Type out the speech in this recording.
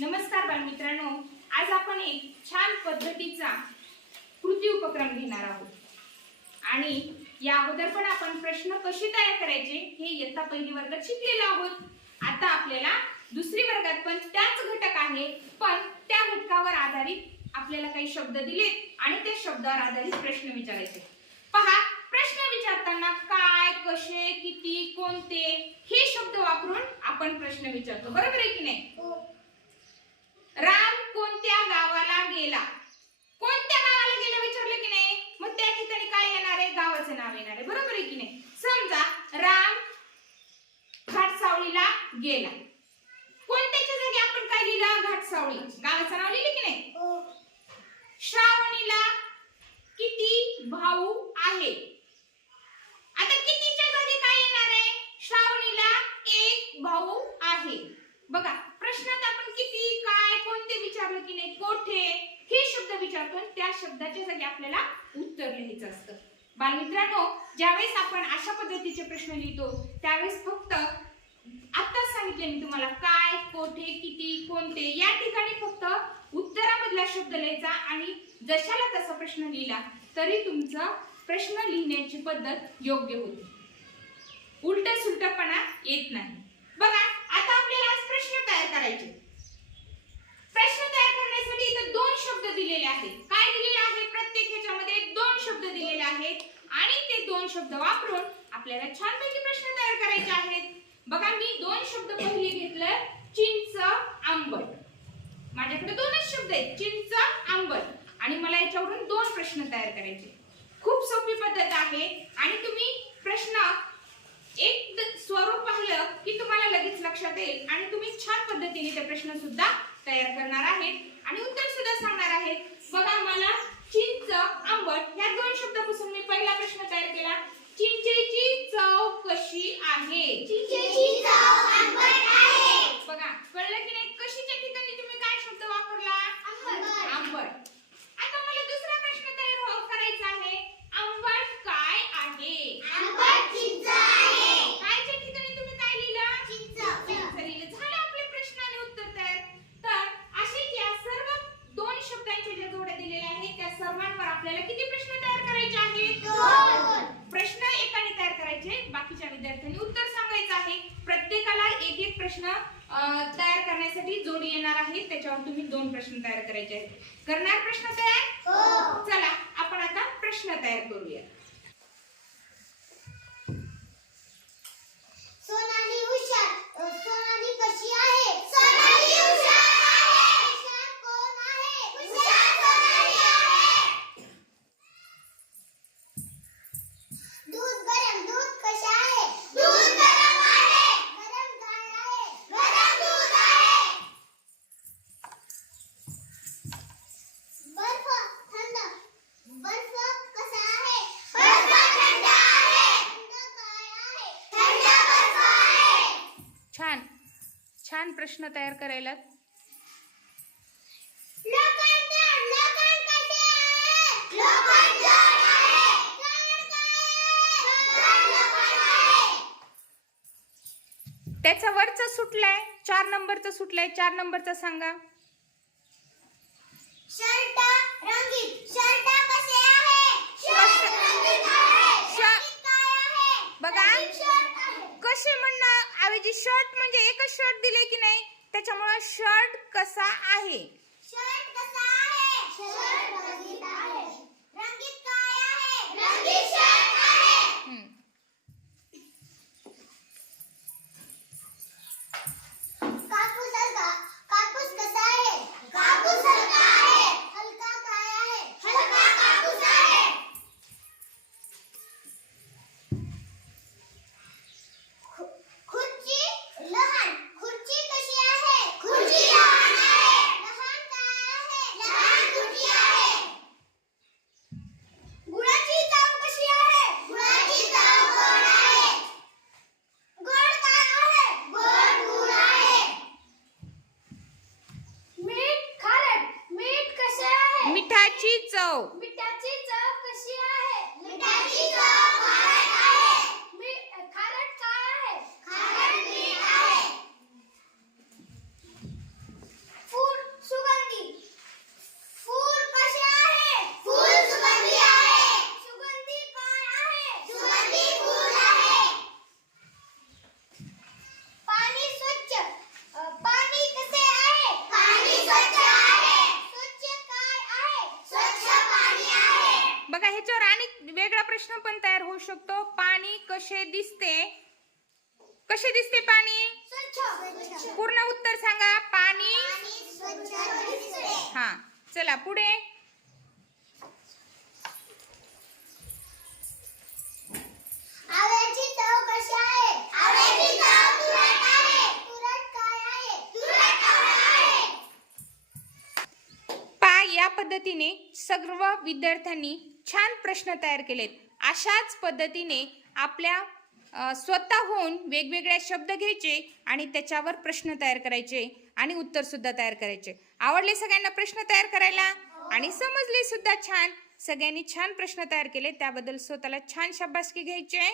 नमस्कार बालमित्रांनो आज आपण एक छान पद्धतीचा कृती उपक्रम घेणार आहोत. आणि या अगोदर पण आपण प्रश्न कसे तयार करायचे हे इयत्ता पहिली वर्गात शिकलेलो आहोत. आता आपल्याला दुसरी वर्गात पण त्याच घटक आहे पण त्या घटकावर आधारित आपल्याला काही शब्द दिलेत आणि त्या शब्दावर आधारित प्रश्न विचारायचे. पहा प्रश्न विचारताना काय कसे किती कोणते हे शब्द वापरून आपण प्रश्न विचारतो. बरोबर आहे की नाही? हो. राम कोणत्या गावाला गेला? कोणत्या गावाला गेला विचारलं की नाही? मग त्या ठिकाणी काय येणार आहे? गावाचं नाव येणार आहे. बरोबर आहे की नाही? समजा राम घाटसावळीला गेला कोणत्याच्या जागी आपण काय लिहिलं घाटसावळी गावाचं नाव लिहिलं की नाही श्रावणीला किती भाऊ आहे आता कितीच्या जागी काय येणार आहे श्रावणीला एक भाऊ आहे बघा प्रश्नात आपण किती काय कोणते विचारलं की नाही कोठे विचारतो त्या शब्दाच्या जागी आपल्याला उत्तर लिहायचं असतं. बालमित्रांनो ज्यावेळेस आपण अशा पद्धतीचे प्रश्न लिहितो त्यावेळेस फक्त आत्ताच सांगितले मी तुम्हाला काय कोठे किती कोणते या ठिकाणी फक्त उत्तरामधला शब्द लिहायचा आणि जशाला तसा प्रश्न लिहिला तरी तुमचा प्रश्न लिहिण्याची पद्धत योग्य होते. उलट सुलटपणा येत नाही. बघा आता आपल्याला आज प्रश्न तयार करायचे प्रश्न तयार करण्यासाठी इथं दोन शब्द दिलेले आहेत काय दिलेले आहे प्रत्येक ह्याच्यामध्ये दोन शब्द दिलेले आहेत आणि ते दोन शब्द वापरून आपल्याला छानपैकी प्रश्न तयार करायचे आहेत. बघा मी दोन शब्द पहिले घेतलं चिंच आंबट. माझ्याकडे दोनच शब्द आहेत चिंच आंबट. आणि मला याच्यावरून दोन प्रश्न तयार करायचे. खूप सोपी पद्धत आहे. आणि तुम्ही प्रश्न एक स्वरूप पाहिलं की तुम्हाला लगेच लक्षात येईल. आणि तुम्ही छान पद्धतीने ते प्रश्न सुद्धा तयार करणार आहेत आणि उत्तर सुद्धा सांगणार आहेत बघा मला चिंच आंबट या दोन शब्दापासून मी पहिला प्रश्न तयार केला चिंचेची चव कशी आहे बघा कळलं की नाही कशीच्या ठिकाणी तुम्ही काय शब्द वापरला आंबट आता मला दुसरा प्रश्न तयार हो- करायचा आहे आंबट काय आहे कायच्या ठिकाणी तुम्ही काय लिहिलं चिंच लिहिलं झालं आपले प्रश्न आणि उत्तर तयार तर असेच या सर्व दोन शब्दांच्या ज्या जोड्या दिलेल्या आहेत त्या सर्वांवर आपल्याला किती प्रश्न तयार करायचे आहेत प्रश्न एकाने तयार करायचे बाकीच्या विद्यार्थ्यांनी उत्तर सांगायचं आहे प्रत्येकाला एक एक प्रश्न तयार करण्यासाठी जोडी येणार आहे. त्याच्यावर तुम्ही दोन प्रश्न तयार करायचे आहेत. करणार प्रश्न तयार? चला आपण आता प्रश्न तयार करूया. छान प्रश्न तयार करायला त्याचा वरचा सुटलाय चार नंबरचा सुटलाय चार नंबरचा सांगा शर्ट रंगीत शर्ट कसे आहे शर्ट रंगीत आहे श- रंगीत काय आहे बघा. रंगीत शर्ट आहे कसे म्हणणं ऐवजी शर्ट म्हणजे एकच शर्ट दिले की नाही त्याच्यामुळे शर्ट कसा आहे? शर्ट कसा आहे? शर्ट रंगीत आहे. रंगीत काय आहे? रंगीत ह्याच्यावर आणि वेगळा प्रश्न पण तयार होऊ शकतो. पाणी कसे दिसते? कसे दिसते पाणी? पूर्ण उत्तर सांगा. पाणी? हा चला पुढे. पद्धतीने सर्व विद्यार्थ्यांनी छान प्रश्न तयार केलेत. अशाच पद्धतीने आपल्या स्वतःहून वेगवेगळ्या शब्द घ्यायचे आणि त्याच्यावर प्रश्न तयार करायचे आणि उत्तरसुद्धा तयार करायचे. आवडले सगळ्यांना प्रश्न तयार करायला? आणि समजले सुद्धा छान. सगळ्यांनी छान प्रश्न तयार केले. त्याबद्दल स्वतःला छान शाबासकी घ्यायची आहे.